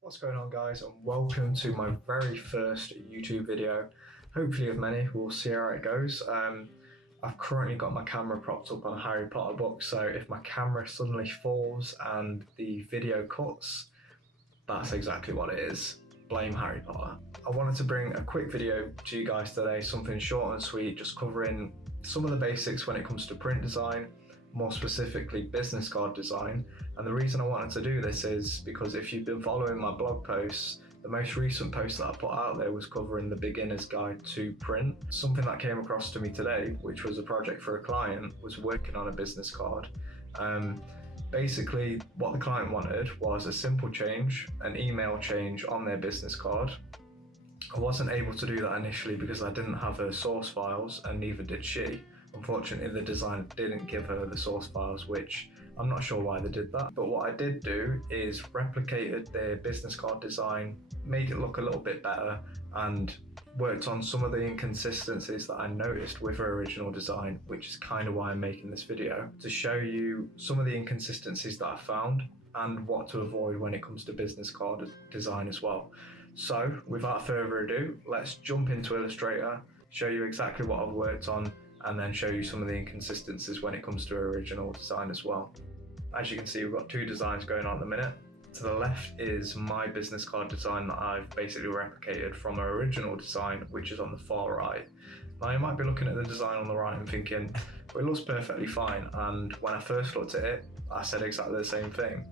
What's going on, guys, and welcome to my very first YouTube video, hopefully of many. We'll see how it goes. I've currently got my camera propped up on a Harry Potter book, so if my camera suddenly falls and the video cuts, that's exactly what it is. Blame Harry Potter. I wanted to bring a quick video to you guys today, something short and sweet, just covering some of the basics when it comes to print design, more specifically business card design. And the reason I wanted to do this is because if you've been following my blog posts, the most recent post that I put out there was covering the beginner's guide to print. Something that came across to me today, which was a project for a client, was working on a business card. Basically what the client wanted was a simple change, an email change on their business card. I wasn't able to do that initially because I didn't have her source files, and neither did she. Unfortunately, the designer didn't give her the source files, which I'm not sure why they did that. But what I did do is replicated their business card design, made it look a little bit better, and worked on some of the inconsistencies that I noticed with her original design, which is kind of why I'm making this video, to show you some of the inconsistencies that I found and what to avoid when it comes to business card design as well. So without further ado, let's jump into Illustrator, show you exactly what I've worked on, and then show you some of the inconsistencies when it comes to original design as well. As you can see, we've got two designs going on at the minute. To the left is my business card design that I've basically replicated from our original design, which is on the far right. Now you might be looking at the design on the right and thinking, well, it looks perfectly fine. And when I first looked at it, I said exactly the same thing.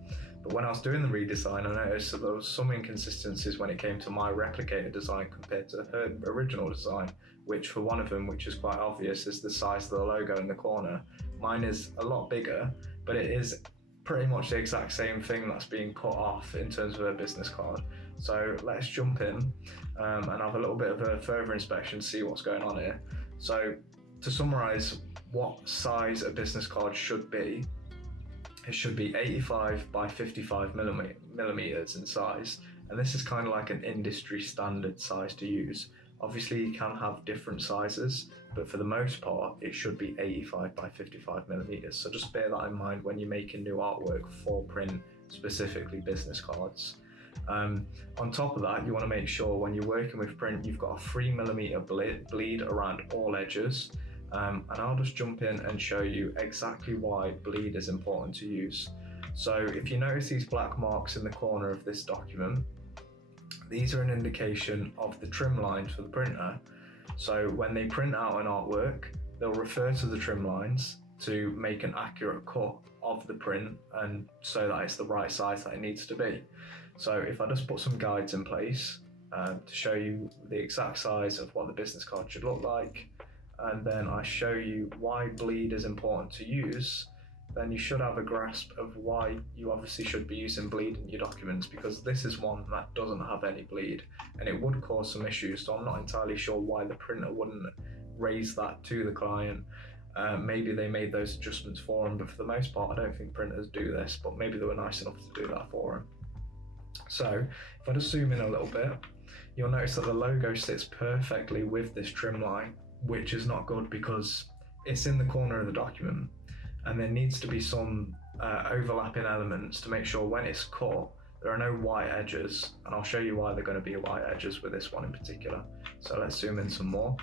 But when I was doing the redesign, I noticed that there was some inconsistencies when it came to my replicated design compared to her original design, which for one of them, which is quite obvious, is the size of the logo in the corner. Mine is a lot bigger, but it is pretty much the exact same thing that's being cut off in terms of a business card. So let's jump in and have a little bit of a further inspection, see what's going on here. So to summarize what size a business card should be, it should be 85 by 55 millimeters in size, and this is kind of like an industry standard size to use. Obviously you can have different sizes, but for the most part it should be 85 by 55 millimeters. So just bear that in mind when you're making new artwork for print, specifically business cards. On top of that, you want to make sure when you're working with print you've got a 3mm bleed around all edges. And I'll just jump in and show you exactly why bleed is important to use. So if you notice these black marks in the corner of this document, these are an indication of the trim lines for the printer. So when they print out an artwork, they'll refer to the trim lines to make an accurate cut of the print, and so that it's the right size that it needs to be. So if I just put some guides in place to show you the exact size of what the business card should look like, and then I show you why bleed is important to use, then you should have a grasp of why you obviously should be using bleed in your documents, because this is one that doesn't have any bleed and it would cause some issues. So I'm not entirely sure why the printer wouldn't raise that to the client. Maybe they made those adjustments for them, but for the most part I don't think printers do this, but maybe they were nice enough to do that for them. So if I just zoom in a little bit, you'll notice that the logo sits perfectly with this trim line, which is not good because it's in the corner of the document, and there needs to be some overlapping elements to make sure when it's cut there are no white edges, and I'll show you why they're going to be white edges with this one in particular. So let's zoom in some more.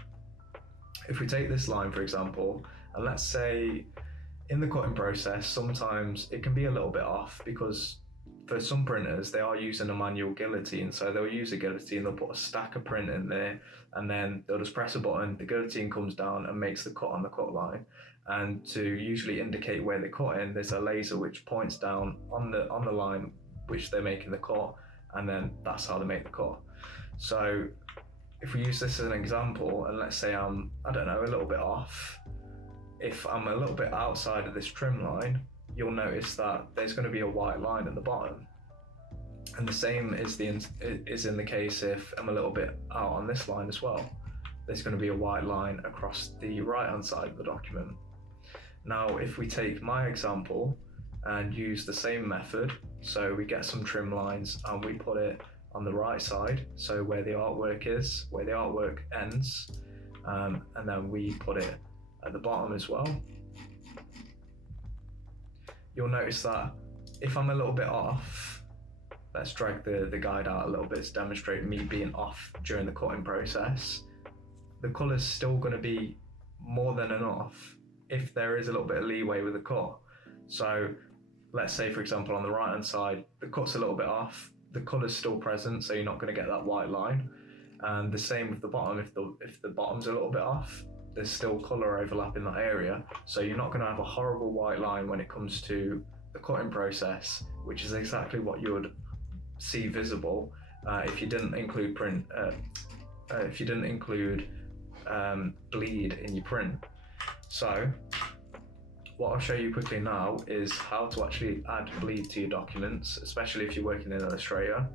If we take this line for example, and let's say in the cutting process sometimes it can be a little bit off, because for some printers they are using a manual guillotine, so they'll use a guillotine, they'll put a stack of print in there, and then they'll just press a button, the guillotine comes down and makes the cut on the cut line. And to usually indicate where they're cutting, there's a laser which points down on the line which they're making the cut, and then that's how they make the cut. So if we use this as an example, and let's say I'm, I don't know, a little bit off, if I'm a little bit outside of this trim line, you'll notice that there's going to be a white line at the bottom. And the same is in the case if I'm a little bit out on this line as well. There's going to be a white line across the right hand side of the document. Now if we take my example and use the same method, so we get some trim lines and we put it on the right side, so where the artwork is, where the artwork ends, and then we put it at the bottom as well. you'll notice that if I'm a little bit off, let's drag the guide out a little bit to demonstrate me being off during the cutting process, the colour's still going to be more than enough if there is a little bit of leeway with the cut. So let's say, for example, on the right hand side, the cut's a little bit off, the colour's still present, so you're not going to get that white line. And the same with the bottom, if the bottom's a little bit off, there's still colour overlap in that area, so you're not going to have a horrible white line when it comes to the cutting process, which is exactly what you would see visible if you didn't include bleed in your print. So what I'll show you quickly now is how to actually add bleed to your documents, especially if you're working in Illustrator.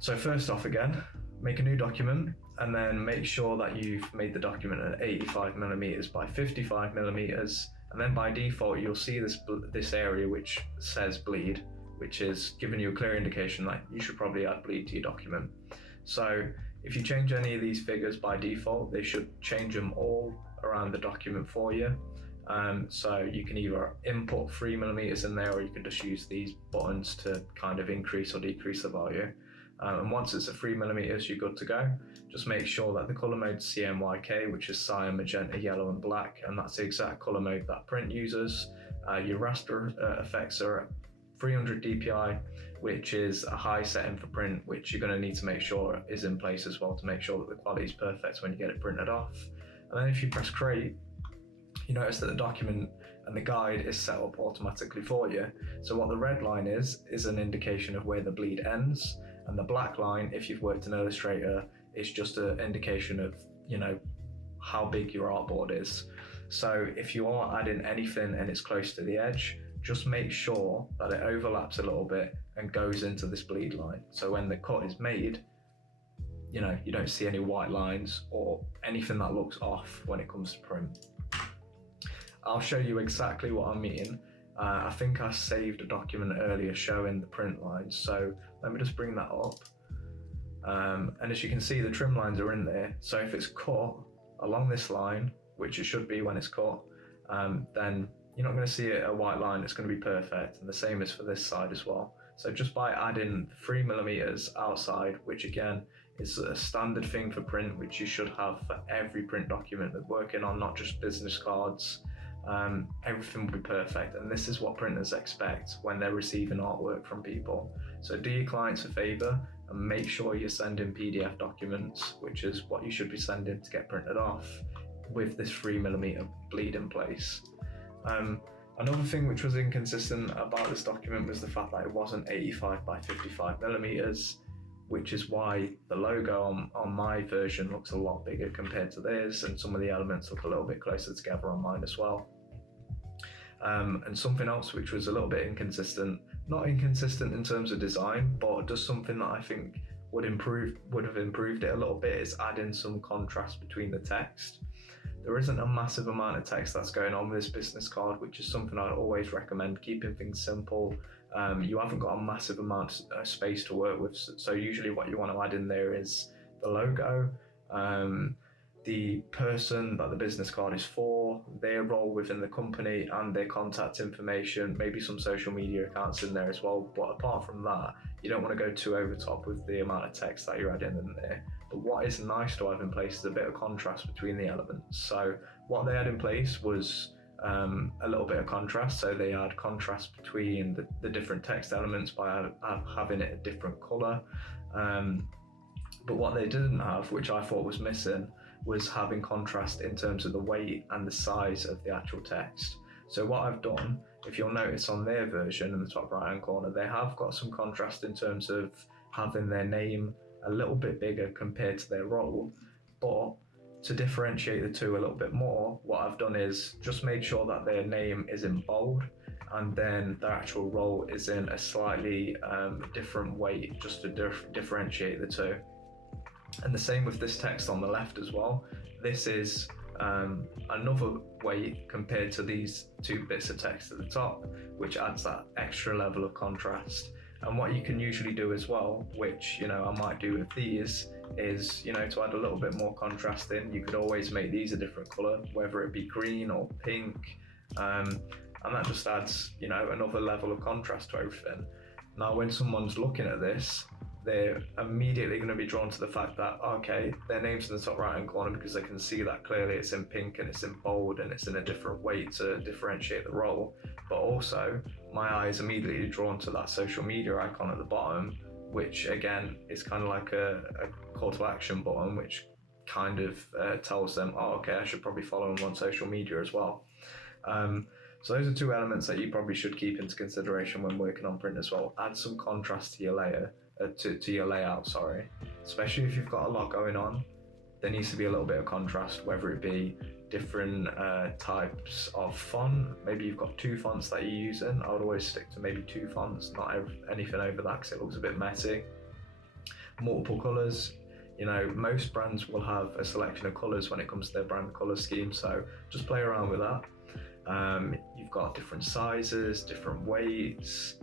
So first off, again, make a new document and then make sure that you've made the document at 85mm by 55mm, and then by default you'll see this area which says bleed, which is giving you a clear indication that you should probably add bleed to your document. So if you change any of these figures by default, they should change them all around the document for you. So you can either input 3mm in there, or you can just use these buttons to kind of increase or decrease the value. And once it's at 3mm, you're good to go. Just make sure that the color mode is CMYK, which is cyan, magenta, yellow and black, and that's the exact color mode that print uses. Your raster effects are at 300 dpi, which is a high setting for print, which you're going to need to make sure is in place as well to make sure that the quality is perfect when you get it printed off. And then if you press create, you notice that the document and the guide is set up automatically for you. So what the red line is an indication of where the bleed ends, and the black line, if you've worked in Illustrator, is just an indication of, you know, how big your artboard is. So if you are adding anything and it's close to the edge, just make sure that it overlaps a little bit and goes into this bleed line. So when the cut is made, you know, you don't see any white lines or anything that looks off when it comes to print. I'll show you exactly what I mean. I think I saved a document earlier showing the print lines, so let me just bring that up. And as you can see, the trim lines are in there. So if it's cut along this line, which it should be when it's cut, then you're not going to see a white line. It's going to be perfect, and the same is for this side as well. So just by adding 3mm outside, which again is a standard thing for print, which you should have for every print document that we're working on, not just business cards, everything will be perfect. And this is what printers expect when they're receiving artwork from people. So do your clients a favor and make sure you're sending PDF documents, which is what you should be sending to get printed off, with this 3mm bleed in place. Another thing which was inconsistent about this document was the fact that it wasn't 85 by 55mm, which is why the logo on my version looks a lot bigger compared to theirs, and some of the elements look a little bit closer together on mine as well. And something else which was a little bit inconsistent, not inconsistent in terms of design, but just something that I think would have improved it a little bit, is adding some contrast between the text. There isn't a massive amount of text that's going on with this business card, which is something I'd always recommend, keeping things simple. You haven't got a massive amount of space to work with, so usually what you want to add in there is the logo, the person that the business card is for, their role within the company and their contact information, maybe some social media accounts in there as well. But apart from that, you don't want to go too over top with the amount of text that you're adding in there. But what is nice to have in place is a bit of contrast between the elements. So what they had in place was a little bit of contrast. So they had contrast between the different text elements by having it a different color. But what they didn't have, which I thought was missing, was having contrast in terms of the weight and the size of the actual text. So what I've done, if you'll notice on their version in the top right hand corner, they have got some contrast in terms of having their name a little bit bigger compared to their role. But to differentiate the two a little bit more, what I've done is just made sure that their name is in bold, and then their actual role is in a slightly different weight, just to differentiate the two. And the same with this text on the left as well. This is another weight compared to these two bits of text at the top, which adds that extra level of contrast. And what you can usually do as well, which, you know, I might do with these, is, you know, to add a little bit more contrast in, you could always make these a different color, whether it be green or pink. and that just adds, you know, another level of contrast to everything. Now, when someone's looking at this, they're immediately going to be drawn to the fact that, okay, their name's in the top right hand corner because they can see that clearly it's in pink and it's in bold and it's in a different way to differentiate the role. But also, my eye is immediately drawn to that social media icon at the bottom, which again is kind of like a call to action button, which kind of tells them, oh, okay, I should probably follow them on social media as well. So those are two elements that you probably should keep into consideration when working on print as well. Add some contrast to your layer, to your layout, sorry. Especially if you've got a lot going on, there needs to be a little bit of contrast, whether it be different types of font. Maybe you've got 2 fonts that you're using. I would always stick to maybe 2 fonts, not anything over that, because it looks a bit messy. Multiple colors. You know, most brands will have a selection of colors when it comes to their brand color scheme, so just play around with that. You've got different sizes, different weights,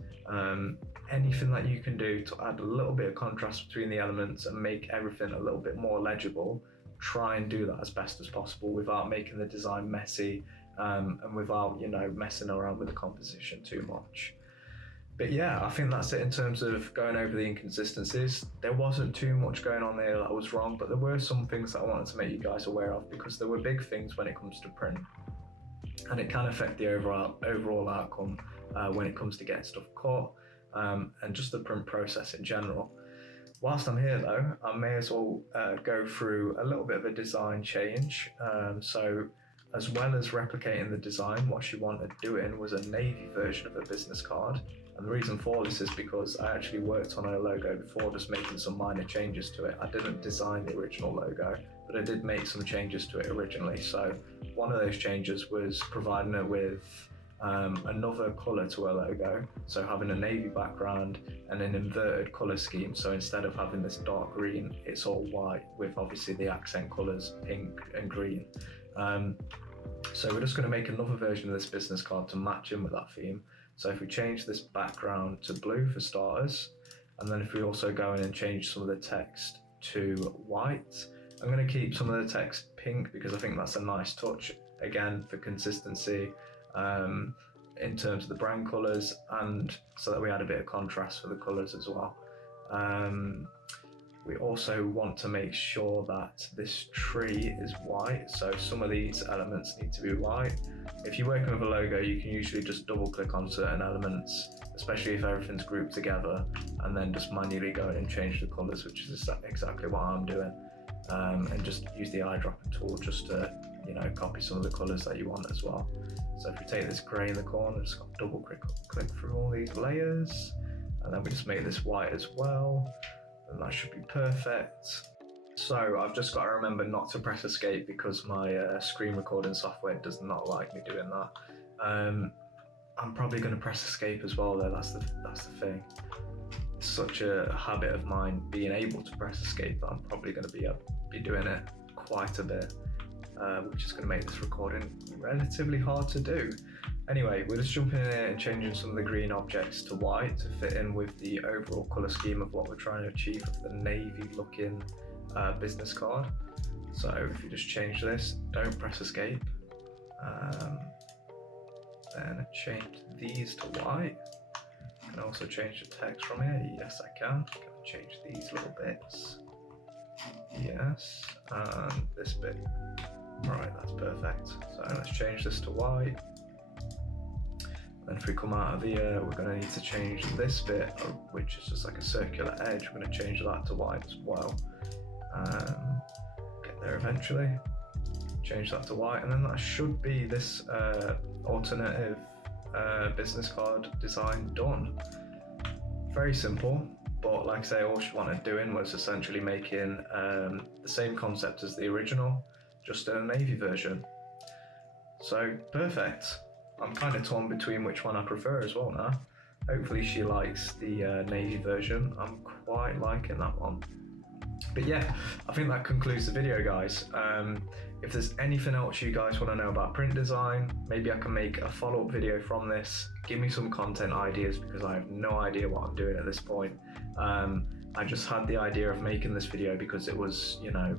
anything that you can do to add a little bit of contrast between the elements and make everything a little bit more legible. Try and do that as best as possible without making the design messy, and without, you know, messing around with the composition too much. But yeah, I think that's it in terms of going over the inconsistencies. There wasn't too much going on there that was wrong, but there were some things that I wanted to make you guys aware of, because there were big things when it comes to print, and it can affect the overall outcome when it comes to getting stuff cut, and just the print process in general. Whilst I'm here though, I may as well go through a little bit of a design change. So as well as replicating the design, what she wanted doing was a navy version of a business card. And the reason for this is because I actually worked on her logo before, just making some minor changes to it. I didn't design the original logo, but I did make some changes to it originally. So one of those changes was providing her with another colour to her logo, so having a navy background and an inverted colour scheme. So instead of having this dark green, it's all white with obviously the accent colours pink and green. So we're just going to make another version of this business card to match in with that theme. So if we change this background to blue for starters, and then if we also go in and change some of the text to white, I'm going to keep some of the text pink because I think that's a nice touch, again, for consistency in terms of the brand colours, and so that we add a bit of contrast for the colours as well. We also want to make sure that this tree is white, so some of these elements need to be white. If you're working with a logo, you can usually just double click on certain elements, especially if everything's grouped together, and then just manually go in and change the colours, which is exactly what I'm doing. And just use the eyedropper tool just to, you know, copy some of the colours that you want as well. So if we take this grey in the corner, just double click through all these layers, and then we just make this white as well, and that should be perfect. So I've just got to remember not to press escape because my screen recording software does not like me doing that. I'm probably going to press escape as well though, that's the thing. It's such a habit of mine being able to press escape that I'm probably going to be doing it quite a bit, which is going to make this recording relatively hard to do. Anyway, we're just jumping in here and changing some of the green objects to white to fit in with the overall colour scheme of what we're trying to achieve with the navy looking business card. So if you just change this, don't press escape, then change these to white. I can also change the text from here. Yes, I can. Change these little bits. Yes, and this bit. Right, that's perfect. So let's change this to white. Then if we come out of here, we're going to need to change this bit, which is just like a circular edge. We're going to change that to white as well. Get there eventually. Change that to white, and then that should be this alternative business card design done. Very simple, but like I say, all she wanted doing was essentially making the same concept as the original, just in a navy version. So perfect. I'm kind of torn between which one I prefer as well now. Hopefully she likes the navy version. I'm quite liking that one. But yeah, I think that concludes the video, guys. If there's anything else you guys want to know about print design, maybe I can make a follow-up video from this. Give me some content ideas because I have no idea what I'm doing at this point. I just had the idea of making this video because it was, you know,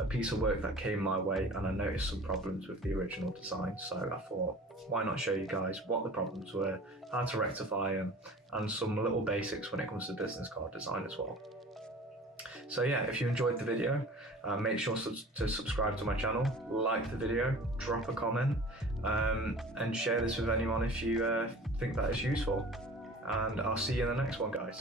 a piece of work that came my way, and I noticed some problems with the original design, so I thought why not show you guys what the problems were, how to rectify them, and some little basics when it comes to business card design as well. So yeah, if you enjoyed the video, make sure to subscribe to my channel, like the video, drop a comment, and share this with anyone if you think that is useful. And I'll see you in the next one, guys.